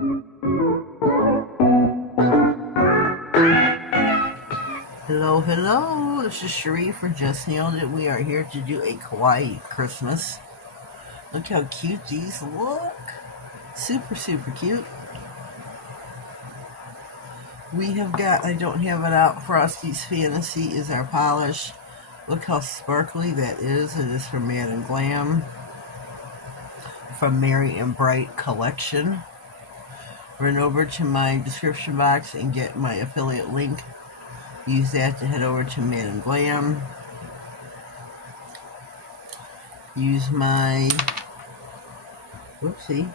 Hello, hello, this is Cherie for Just Nailed It. We are here to do a Kawaii Christmas. Look how cute these look. Super, super cute. We have got, I don't have it out, Frosty's Fantasy is our polish. Look how sparkly that is. It is from Glam, from Merry and Bright collection. Run over to my description box and get my affiliate link. Use that to head over to Glam. Use my, whoopsie,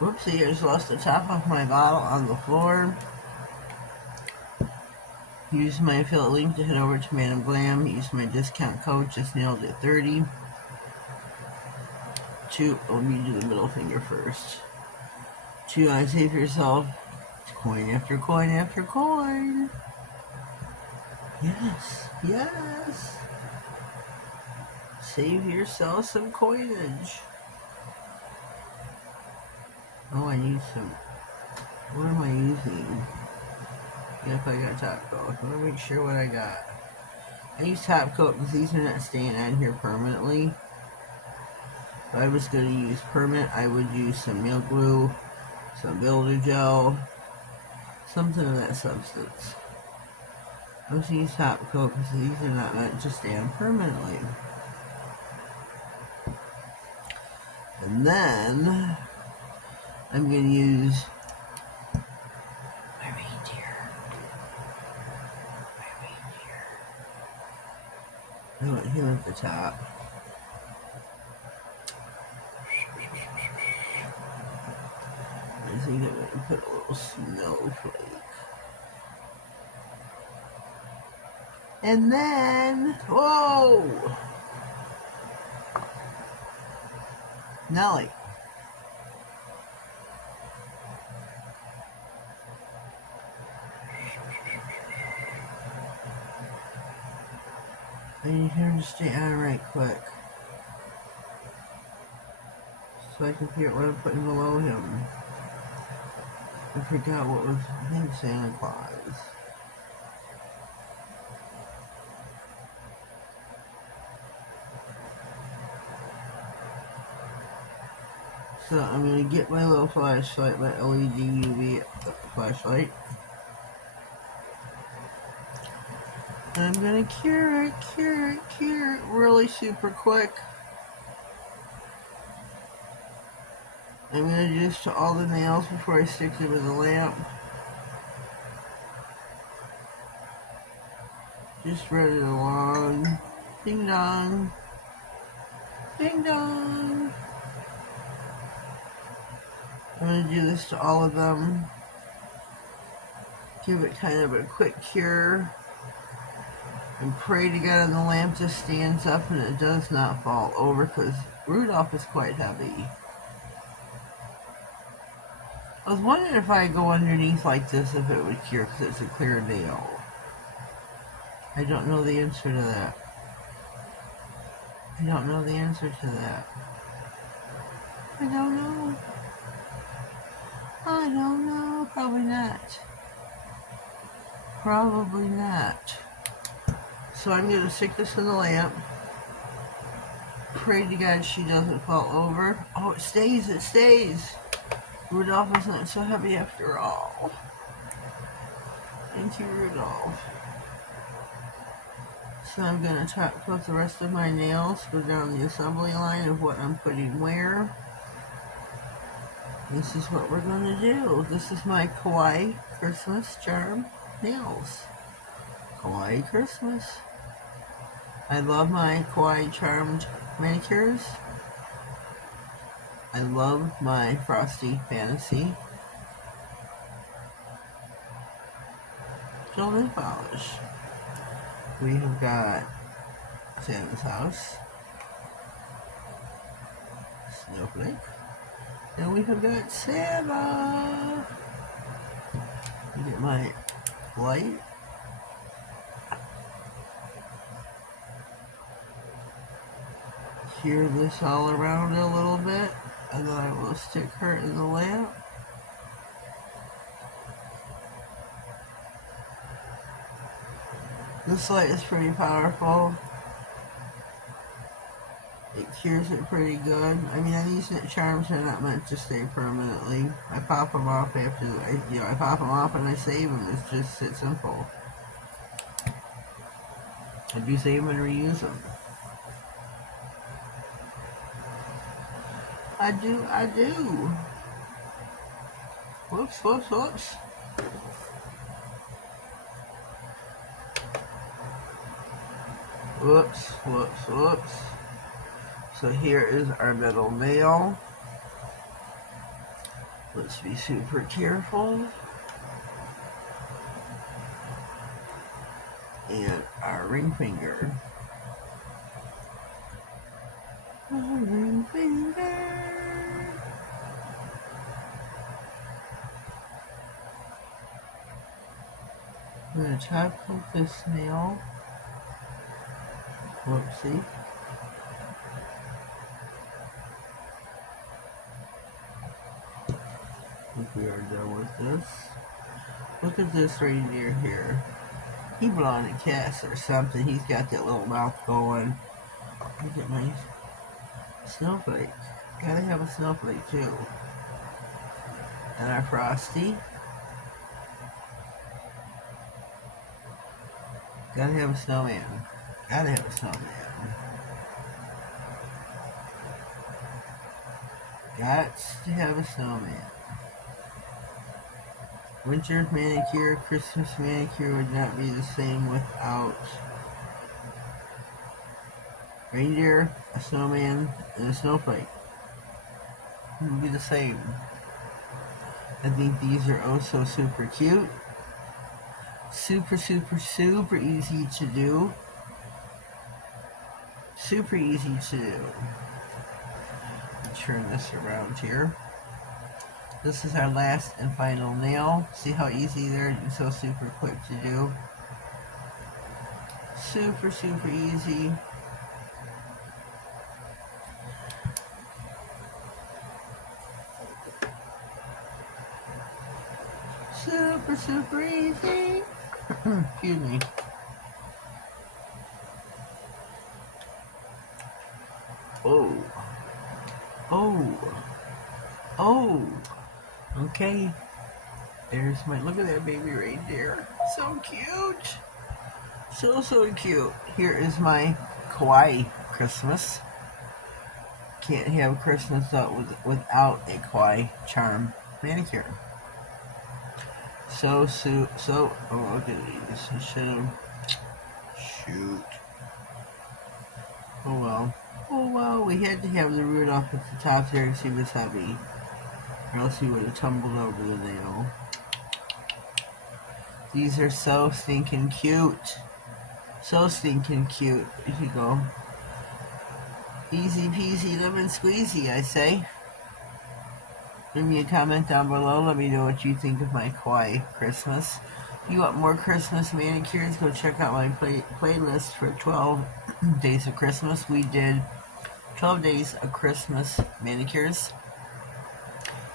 I just lost the top of my bottle on the floor. Use my affiliate link to head over to Glam. Use my discount code, Just.nailedIt 30. Let me do the middle finger first. Save yourself coin after coin after coin. Yes, yes. Save yourself some coinage. Oh, I need some. What am I using? Yep, I got top coat. I want to make sure what I got. I use top coat because these are not staying on here permanently. If I was going to use permanent, I would use some nail glue, some builder gel, something of that substance. I'm going to use top coat because these are not meant to stay on permanently. And then I'm going to use my reindeer. I want him at the top. I think I'm going to put a little snowflake. And then, whoa! Nelly. I need him to stay on right quick, so I can figure out what I'm putting below him. I forgot what was, I think Santa Claus. So I'm going to get my little flashlight, my LED UV flashlight. And I'm going to cure it really super quick. I'm going to do this to all the nails before I stick them in the lamp. Just run it along. Ding dong. Ding dong. I'm going to do this to all of them. Give it kind of a quick cure. And pray to God the lamp just stands up and it does not fall over, because Rudolph is quite heavy. I was wondering if I go underneath like this, if it would cure, because it's a clear nail. I don't know the answer to that. I don't know. Probably not. So I'm going to stick this in the lamp. Pray to God she doesn't fall over. Oh, it stays. Rudolph is not so heavy after all. Thank you, Rudolph. So I'm going to top coat the rest of my nails, go down the assembly line of what I'm putting where. This is what we're going to do. This is my Kawaii Christmas charm nails. Kawaii Christmas. I love my Kawaii charmed manicures. I love my Frosty Fantasy gel nail polish. We have got Santa's house, Snowflake, and we have got Santa. Get my light. Cure this all around a little bit, and then I will stick her in the lamp. This light is pretty powerful. It cures it pretty good. I mean, these charms are not meant to stay permanently. I pop them off after, I pop them off and I save them. It's just that simple. I do save them and reuse them. I do. Whoops. Whoops. So here is our metal nail. Let's be super careful. And our ring finger. Our ring finger. I'm going to top coat this nail. Whoopsie. I think we are done with this. Look at this reindeer here. He belonged to Cass or something. He's got that little mouth going. Look at my snowflake. Gotta have a snowflake too. And our Frosty. Gotta have a snowman. Gotta have a snowman. Got to have a snowman. Winter manicure, Christmas manicure would not be the same without reindeer, a snowman, and a snowflake. It would be the same. I think these are also super cute. Super easy to do. Super easy to do. Turn this around here. This is our last and final nail. See how easy they're and so super quick to do. Super easy. Super easy. Excuse me. Oh. Okay. There's my, look at that baby reindeer. So cute. So cute. Here is my Kawaii Christmas. Can't have Christmas without a Kawaii charm manicure. Oh, look at these. I should have. Shoot. Oh well, we had to have the root off at the top there because he was heavy. Or else he would have tumbled over the nail. These are so stinking cute. So stinking cute. Here you go. Easy peasy lemon squeezy, I say. Leave me a comment down below. Let me know what you think of my Kawaii Christmas. If you want more Christmas manicures, go check out my playlist for 12 days of Christmas. We did 12 days of Christmas manicures.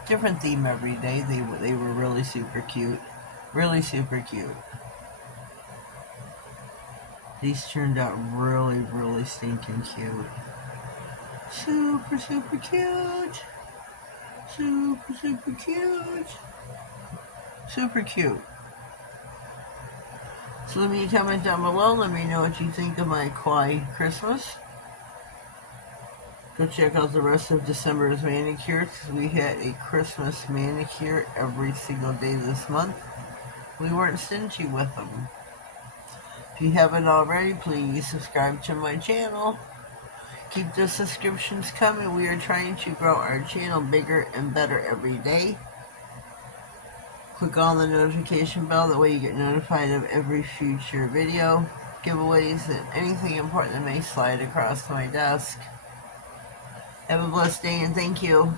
Different theme every day. They were really super cute. Really super cute. These turned out really stinking cute. Super cute. Super cute. Super cute. So leave me a comment down below. Let me know what you think of my Kawaii Christmas. Go check out the rest of December's manicures. We had a Christmas manicure every single day this month. We weren't stingy with them. If you haven't already, please subscribe to my channel. Keep the subscriptions coming. We are trying to grow our channel bigger and better every day. Click on the notification bell. That way you get notified of every future video, giveaways, and anything important that may slide across my desk. Have a blessed day and thank you.